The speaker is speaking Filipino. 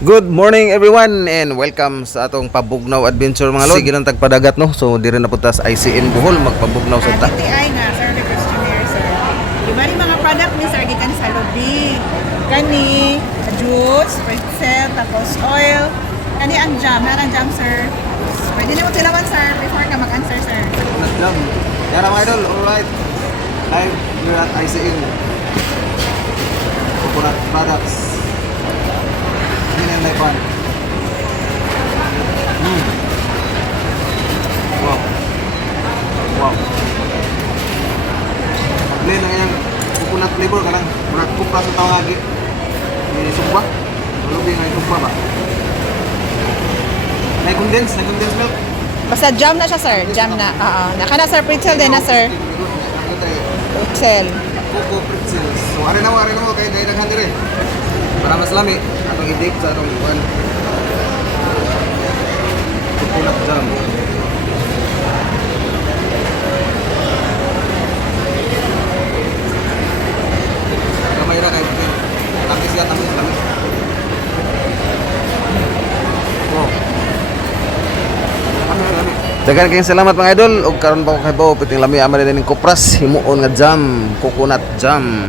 Good morning everyone and welcome sa atong pabugnaw adventure mga lord. Sige lang tagpadagat no. So diri na punta sa ICN Bohol magpabugnaw sa ta. DTI nga, sir, the questionnaire, sir. Diba yung mga product ni sir, gikan sa lobby. Kani, juice, pretzel, tapos oil. Kani ang jam, ang jam, sir. Pwede na mo tilawan, sir, before ka mag-answer, sir. Jam. Yan mga idol, alright. Live here at ICN. Coconut products. Hindi na pan. Wow. Wow. Blend ang iyang coconut flavor ka lang. Murag kupra sa tawag lagi. May sumba. Malubi nga yung sumba ba? Nag-condense milk. Basta jam na siya, sir. Jam na. Naka na, sir, pretzel din na, sir. Pretzel. Coco pretzels. So, ari na mo. Kaya dahil naghan dire. Para mas lami. Atong i-dip sa atong iwan. Coconut jam. Kamay na kayo. Tamis ka, tamis. Wow. Lami. Dagan kayong salamat mga idol. O karon pa ko kay Bao. Piting lami ama din ng kopras. Himuon nga jam. Coconut jam.